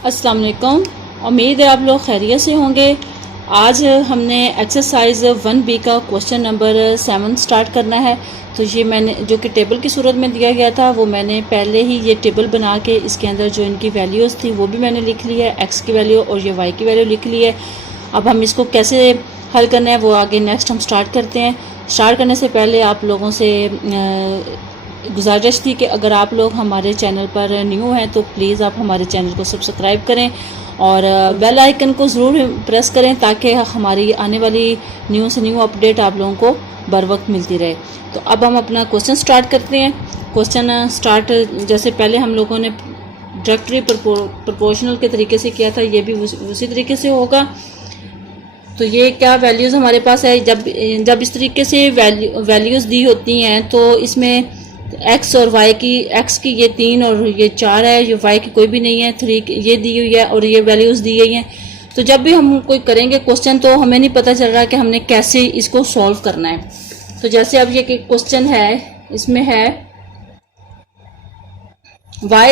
अस्सलाम वालेकुम। उम्मीद है आप लोग खैरियत से होंगे। आज हमने एक्सरसाइज 1B का क्वेश्चन नंबर 7 स्टार्ट करना है। तो ये मैंने जो कि टेबल की सूरत में दिया गया था वो मैंने पहले ही ये टेबल बना के इसके अंदर जो इनकी वैल्यूज़ थी वो भी मैंने लिख ली है, एक्स की वैल्यू और ये वाई की वैल्यू लिख ली है। अब हम इसको कैसे हल करना है वो आगे नेक्स्ट हम स्टार्ट करते हैं। स्टार्ट करने से पहले आप लोगों से गुजारिश थी कि अगर आप लोग हमारे चैनल पर न्यू हैं तो प्लीज़ आप हमारे चैनल को सब्सक्राइब करें और बेल आइकन को ज़रूर प्रेस करें ताकि हमारी आने वाली न्यू से न्यू अपडेट आप लोगों को बर वक्त मिलती रहे। तो अब हम अपना क्वेश्चन स्टार्ट करते हैं। क्वेश्चन स्टार्ट जैसे पहले हम लोगों ने डायरेक्टरी प्रोपोर्शनल के तरीके से किया था, ये भी उसी तरीके से होगा। तो ये क्या वैल्यूज़ हमारे पास है, जब इस तरीके से वैल्यूज़ दी होती हैं तो इसमें एक्स और वाई की, एक्स की ये 3 और ये 4 है, ये वाई की कोई भी नहीं है, 3 ये दी हुई है और ये वैल्यूज़ दी गई हैं। तो जब भी हम कोई करेंगे क्वेश्चन तो हमें नहीं पता चल रहा कि हमने कैसे इसको सॉल्व करना है। तो जैसे अब ये क्वेश्चन है, इसमें है y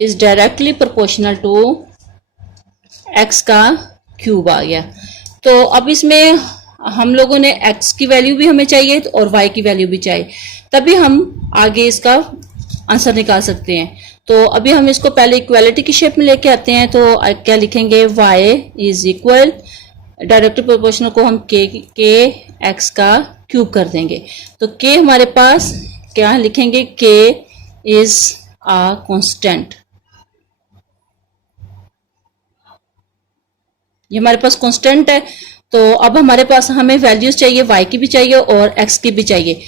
is directly proportional to x का क्यूब आ गया। तो अब इसमें हम लोगों ने x की वैल्यू भी हमें चाहिए और y की वैल्यू भी चाहिए, तभी हम आगे इसका आंसर निकाल सकते हैं। तो अभी हम इसको पहले इक्वालिटी की शेप में लेके आते हैं। तो क्या लिखेंगे, y is equal, directly proportional को हम k x का क्यूब कर देंगे। तो k हमारे पास क्या लिखेंगे, k इज अ कांस्टेंट, ये हमारे पास कांस्टेंट है। तो अब हमारे पास हमें वैल्यूज चाहिए, y की भी चाहिए और x की भी चाहिए।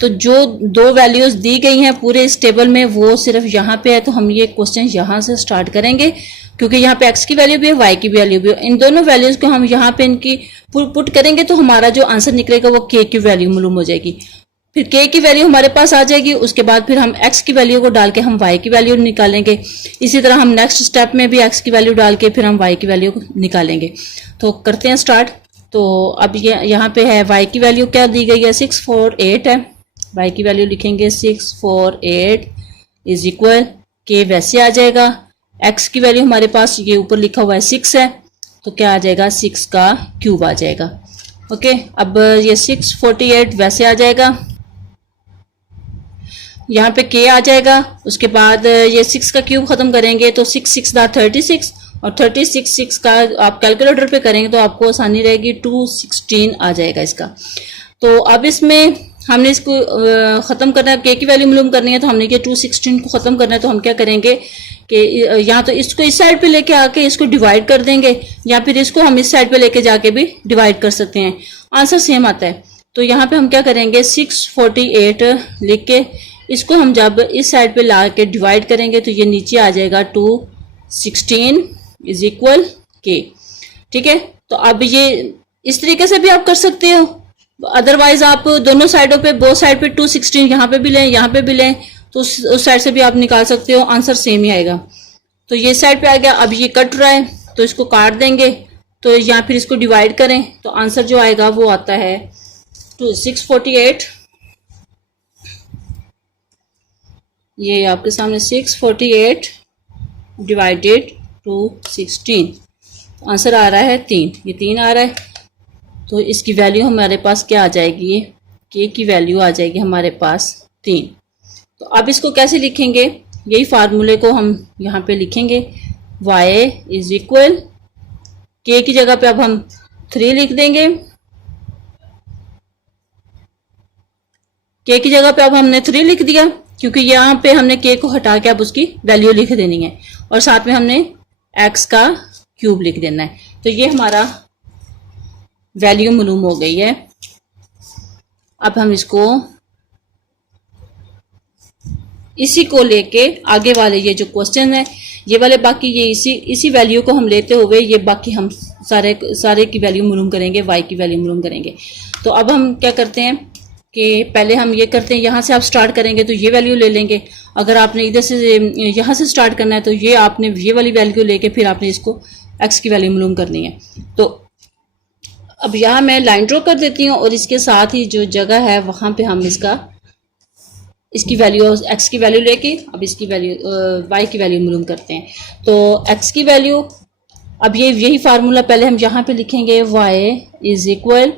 तो जो दो वैल्यूज दी गई हैं पूरे इस टेबल में वो सिर्फ यहाँ पे है। तो हम ये क्वेश्चन यहाँ से स्टार्ट करेंगे क्योंकि यहाँ पे x की वैल्यू भी है, y की वैल्यू भी है। इन दोनों वैल्यूज को हम यहाँ पे इनकी पुट करेंगे तो हमारा जो आंसर निकलेगा वो k की वैल्यू मालूम हो जाएगी। फिर k की वैल्यू हमारे पास आ जाएगी, उसके बाद फिर हम x की वैल्यू को डाल के हम y की वैल्यू निकालेंगे। इसी तरह हम नेक्स्ट स्टेप में भी x की वैल्यू डाल के फिर हम y की वैल्यू निकालेंगे। तो करते हैं स्टार्ट। तो अब ये यहाँ पे है y की वैल्यू क्या दी गई है, 648 है। y की वैल्यू लिखेंगे 648 इज इक्वल k, वैसे आ जाएगा। x की वैल्यू हमारे पास ये ऊपर लिखा हुआ है 6 है, तो क्या आ जाएगा, 6 का क्यूब आ जाएगा। ओके, अब ये 648 वैसे आ जाएगा, यहाँ पे k आ जाएगा। उसके बाद ये 6 का क्यूब खत्म करेंगे तो 6 6 दा 36 और 36 6 का आप कैलकुलेटर पे करेंगे तो आपको आसानी रहेगी, 216 आ जाएगा इसका। तो अब इसमें हमने इसको ख़त्म करना है, k की वैल्यू मालूम करनी है। तो हमने ये 216 को ख़त्म करना है तो हम क्या करेंगे कि या तो इसको इस साइड पे लेके आके इसको डिवाइड कर देंगे या फिर इसको हम इस साइड पे लेके जाके भी डिवाइड कर सकते हैं, आंसर सेम आता है। तो यहाँ पे हम क्या करेंगे, 648 लिख के इसको हम जब इस साइड पे ला के डिवाइड करेंगे तो ये नीचे आ जाएगा 216 इज इक्वल k। ठीक है, तो अब ये इस तरीके से भी आप कर सकते हो, अदरवाइज आप दोनों साइडों पे, बोथ साइड पे 216 यहाँ पे भी लें यहाँ पे भी लें तो उस साइड से भी आप निकाल सकते हो, आंसर सेम ही आएगा। तो ये साइड पे आ गया। अब ये कट रहा है तो इसको काट देंगे, तो या फिर इसको डिवाइड करें तो आंसर जो आएगा वो आता है 648, ये आपके सामने 648 डिवाइडेड 216, आंसर आ रहा है 3, ये 3 आ रहा है। तो इसकी वैल्यू हमारे पास क्या आ जाएगी, k की वैल्यू आ जाएगी हमारे पास 3। तो अब इसको कैसे लिखेंगे, यही फार्मूले को हम यहाँ पे लिखेंगे, y इज इक्वल, k की जगह पे अब हम 3 लिख देंगे, k की जगह पे अब हमने 3 लिख दिया क्योंकि यहाँ पे हमने k को हटा के अब उसकी वैल्यू लिख देनी है और साथ में हमने x का क्यूब लिख देना है। तो ये हमारा वैल्यू मालूम हो गई है। अब हम इसको इसी को लेके आगे वाले ये जो क्वेश्चन है ये वाले, बाकी ये इसी वैल्यू को हम लेते हुए ये बाकी हम सारे की वैल्यू मालूम करेंगे, y की वैल्यू मालूम करेंगे। तो अब हम क्या करते हैं कि पहले हम ये करते हैं, यहाँ से आप स्टार्ट करेंगे तो ये वैल्यू ले लेंगे। अगर आपने इधर से यहाँ से स्टार्ट करना है तो ये आपने ये वाली वैल्यू लेके फिर आपने इसको x की वैल्यू मालूम करनी है। तो अब यहाँ मैं लाइन ड्रॉ कर देती हूँ और इसके साथ ही जो जगह है वहाँ पे हम इसकी वैल्यू एक्स की वैल्यू लेके अब इसकी वैल्यू वाई की वैल्यू मालूम करते हैं। तो एक्स की वैल्यू, अब यही फार्मूला पहले हम यहाँ पे लिखेंगे, वाई इज इक्वल,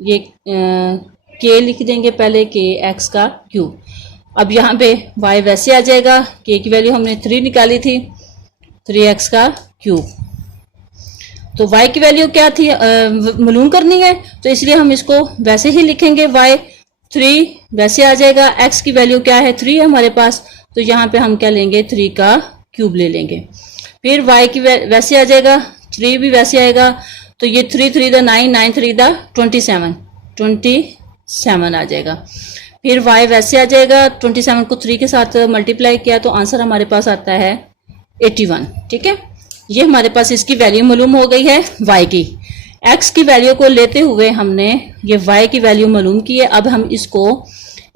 ये के लिख देंगे पहले, के एक्स का क्यूब। अब यहाँ पे वाई वैसे आ जाएगा, के की वैल्यू हमने 3 निकाली थी, 3x का क्यूब। तो y की वैल्यू क्या थी, मालूम करनी है, तो इसलिए हम इसको वैसे ही लिखेंगे, y 3 वैसे आ जाएगा। x की वैल्यू क्या है, 3 है हमारे पास, तो यहाँ पे हम क्या लेंगे, 3 का क्यूब ले लेंगे। फिर y की वैसे आ जाएगा, 3 भी वैसे आएगा, तो ये 3 3 द 9, 9 3 द 27 आ जाएगा। फिर y वैसे आ जाएगा, 27 को 3 के साथ मल्टीप्लाई किया तो आंसर हमारे पास आता है 81। ठीक है, ये हमारे पास इसकी वैल्यू मालूम हो गई है y की। x की वैल्यू को लेते हुए हमने ये y की वैल्यू मालूम की है, अब हम इसको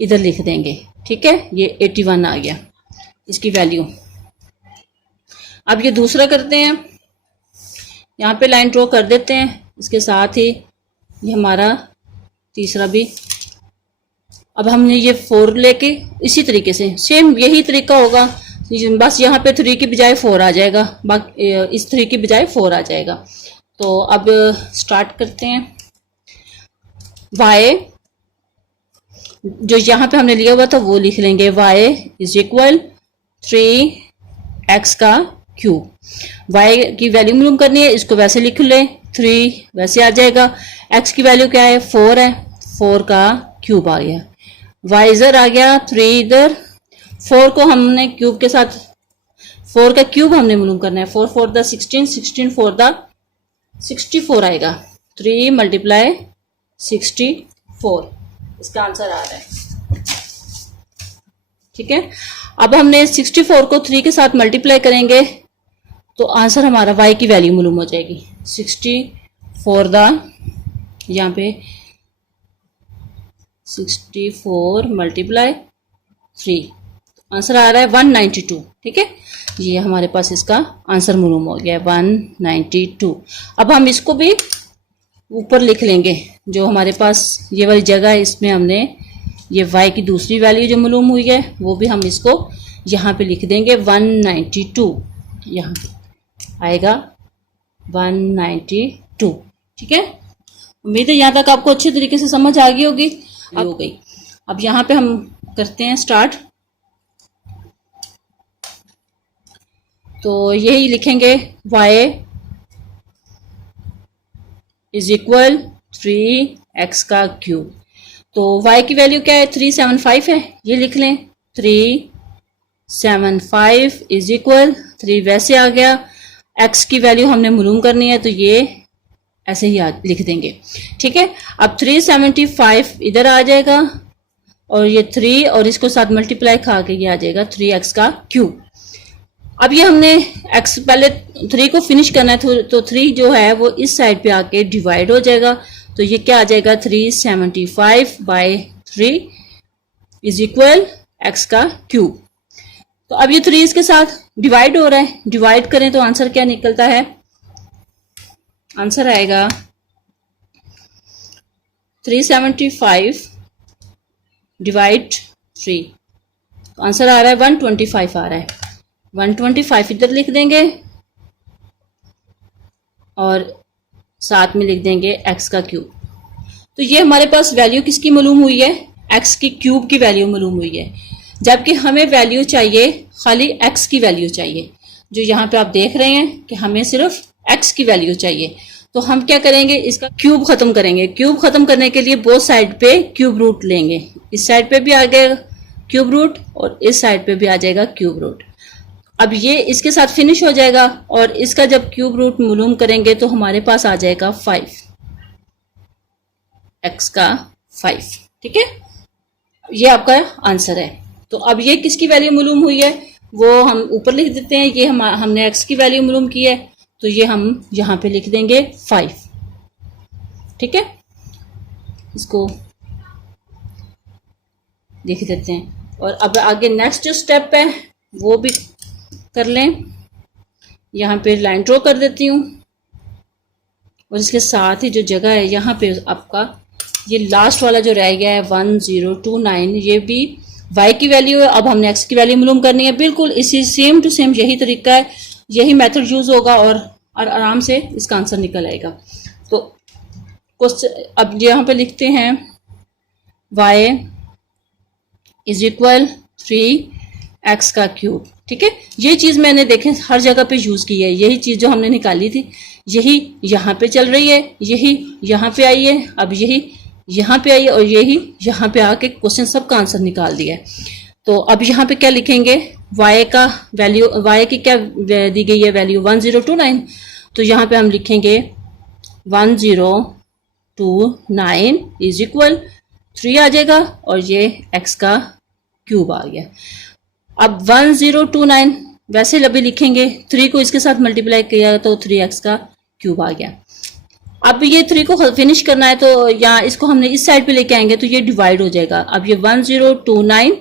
इधर लिख देंगे। ठीक है, ये 81 आ गया इसकी वैल्यू। अब ये दूसरा करते हैं, यहाँ पे लाइन ड्रॉ कर देते हैं, इसके साथ ही ये हमारा तीसरा भी। अब हमने ये 4 लेके इसी तरीके से सेम यही तरीका होगा, बस यहाँ पे 3 की बजाय 4 आ जाएगा, बाकी इस 3 की बजाय 4 आ जाएगा। तो अब स्टार्ट करते हैं। y जो यहाँ पे हमने लिया हुआ था वो लिख लेंगे, y इज इक्वल 3x का क्यूब। y की वैल्यू मालूम करनी है, इसको वैसे लिख लें, 3 वैसे आ जाएगा। x की वैल्यू क्या है, 4 है, 4 का क्यूब आ गया। y इधर आ गया, 3 इधर, 4 को हमने क्यूब के साथ, 4 का क्यूब हमने मालूम करना है, 4 4 द 16, 16 4 द 64 आएगा, 3 मल्टीप्लाई 64, इसका आंसर आ रहा है। ठीक है, अब हमने 64 को 3 के साथ मल्टीप्लाई करेंगे तो आंसर हमारा y की वैल्यू मालूम हो जाएगी, 64 द, यहाँ पे 64 मल्टीप्लाई 3, आंसर आ रहा है 192। ठीक है, ये हमारे पास इसका आंसर मालूम हो गया 192। अब हम इसको भी ऊपर लिख लेंगे, जो हमारे पास ये वाली जगह है इसमें हमने ये y की दूसरी वैल्यू जो मालूम हुई है वो भी हम इसको यहाँ पे लिख देंगे, 192 यहाँ आएगा 192। ठीक है, उम्मीद है यहाँ तक आपको अच्छी तरीके से समझ आ गई होगी। अब हो गई, अब यहाँ पे हम करते हैं स्टार्ट। तो यही लिखेंगे, y इज इक्वल 3x का क्यूब। तो y की वैल्यू क्या है, 375 है, ये लिख लें, 375 इज इक्वल 3 वैसे आ गया। x की वैल्यू हमने मालूम करनी है तो ये ऐसे ही लिख देंगे। ठीक है, अब 375 इधर आ जाएगा और ये 3 और इसको साथ मल्टीप्लाई खा के ये आ जाएगा 3x का क्यूब। अब ये हमने x पहले 3 को फिनिश करना है, तो 3 जो है वो इस साइड पे आके डिवाइड हो जाएगा, तो ये क्या आ जाएगा, 375 बाई 3 इज इक्वल x का क्यूब। तो अब ये 3 इसके साथ डिवाइड हो रहा है, डिवाइड करें तो आंसर क्या निकलता है, आंसर आएगा 375 डिवाइड 3, तो आंसर आ रहा है 125 आ रहा है। 125 इधर लिख देंगे और साथ में लिख देंगे x का क्यूब। तो ये हमारे पास वैल्यू किसकी मालूम हुई है, x की क्यूब की वैल्यू मालूम हुई है, जबकि हमें वैल्यू चाहिए खाली x की वैल्यू चाहिए। जो यहाँ पे आप देख रहे हैं कि हमें सिर्फ x की वैल्यू चाहिए, तो हम क्या करेंगे, इसका क्यूब खत्म करेंगे। क्यूब खत्म करने के लिए बोथ साइड पे क्यूब रूट लेंगे, इस साइड पे भी आ गया क्यूब रूट और इस साइड पे भी आ जाएगा क्यूब रूट। अब ये इसके साथ फिनिश हो जाएगा और इसका जब क्यूब रूट मालूम करेंगे तो हमारे पास आ जाएगा 5, x का 5। ठीक है, ये आपका आंसर है। तो अब ये किसकी वैल्यू मालूम हुई है वो हम ऊपर लिख देते हैं, ये हमने x की वैल्यू मालूम की है तो ये हम यहाँ पे लिख देंगे 5। ठीक है, इसको लिख देते हैं और अब आगे नेक्स्ट जो स्टेप है वो भी कर लें। यहाँ पे लाइन ड्रॉ कर देती हूँ और इसके साथ ही जो जगह है यहाँ पे आपका ये लास्ट वाला जो रह गया है 1029, ये भी y की वैल्यू है। अब हमने x की वैल्यू मालूम करनी है। बिल्कुल इसी सेम टू सेम यही तरीका है, यही मेथड यूज होगा और आराम से इसका आंसर निकल आएगा। तो क्वेश्चन अब यहाँ पे लिखते हैं y इज इक्वल 3x का क्यूब। ठीक है, ये चीज मैंने देखें हर जगह पे यूज की है। यही चीज जो हमने निकाली थी यही यहाँ पे चल रही है, यही यहाँ पे आई है, अब यही यहाँ पे आई है और यही यहाँ पे आके क्वेश्चन सबका आंसर निकाल दिया है। तो अब यहाँ पे क्या लिखेंगे, y का वैल्यू, y की क्या दी गई है वैल्यू 1029, तो यहाँ पे हम लिखेंगे 1029 इज इक्वल 3 आ जाएगा और ये x का क्यूब आ गया। अब 1029 वैसे अभी लिखेंगे, 3 को इसके साथ मल्टीप्लाई किया तो 3x का क्यूब आ गया। अब ये 3 को फिनिश करना है तो यहाँ इसको हमने इस साइड पे लेके आएंगे तो ये डिवाइड हो जाएगा। अब ये 1029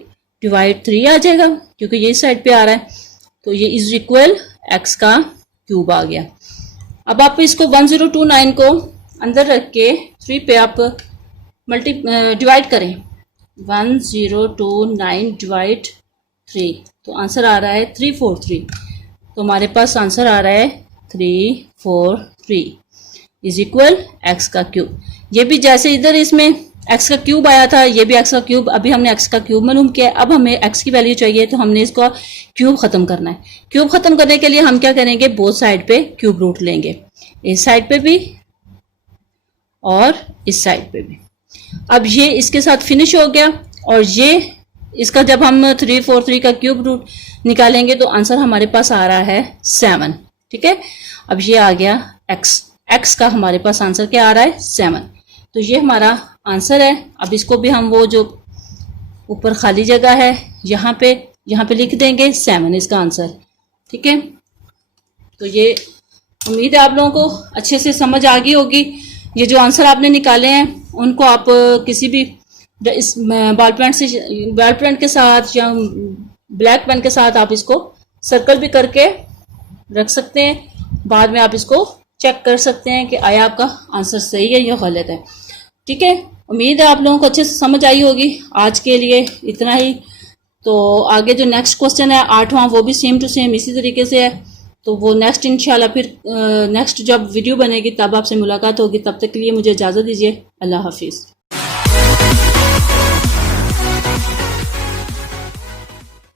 डिवाइड 3 आ जाएगा क्योंकि ये इस साइड पे आ रहा है, तो ये इज इक्वल x का क्यूब आ गया। अब आप इसको 1029 को अंदर रख के 3 पे आप डिवाइड करें, 1029 डिवाइड 3, तो आंसर आ रहा है 343। तो हमारे पास आंसर आ रहा है 343 इज इक्वल x का क्यूब। ये भी जैसे इधर इसमें x का क्यूब आया था, ये भी x का क्यूब, अभी हमने x का क्यूब मालूम किया है। अब हमें x की वैल्यू चाहिए तो हमने इसको क्यूब खत्म करना है। क्यूब खत्म करने के लिए हम क्या करेंगे, बोथ साइड पे क्यूब रूट लेंगे, इस साइड पे भी और इस साइड पे भी। अब ये इसके साथ फिनिश हो गया और ये इसका जब हम 343 का क्यूब रूट निकालेंगे तो आंसर हमारे पास आ रहा है 7। ठीक है, अब ये आ गया x का हमारे पास आंसर क्या आ रहा है 7। तो ये हमारा आंसर है। अब इसको भी हम वो जो ऊपर खाली जगह है यहाँ पे लिख देंगे 7 इसका आंसर। ठीक है, तो ये उम्मीद है आप लोगों को अच्छे से समझ आ गई होगी। ये जो आंसर आपने निकाले हैं उनको आप किसी भी इस बॉल पेन के साथ या ब्लैक पेन के साथ आप इसको सर्कल भी करके रख सकते हैं। बाद में आप इसको चेक कर सकते हैं कि आया आपका आंसर सही है या गलत है। ठीक है, उम्मीद है आप लोगों को अच्छे से समझ आई होगी। आज के लिए इतना ही। तो आगे जो नेक्स्ट क्वेश्चन है 8वां, वो भी सेम टू सेम इसी तरीके से है। तो वो नेक्स्ट इंशाल्लाह फिर नेक्स्ट जब वीडियो बनेगी तब आपसे मुलाकात होगी। तब तक के लिए मुझे इजाज़त दीजिए। अल्लाह हाफिज़।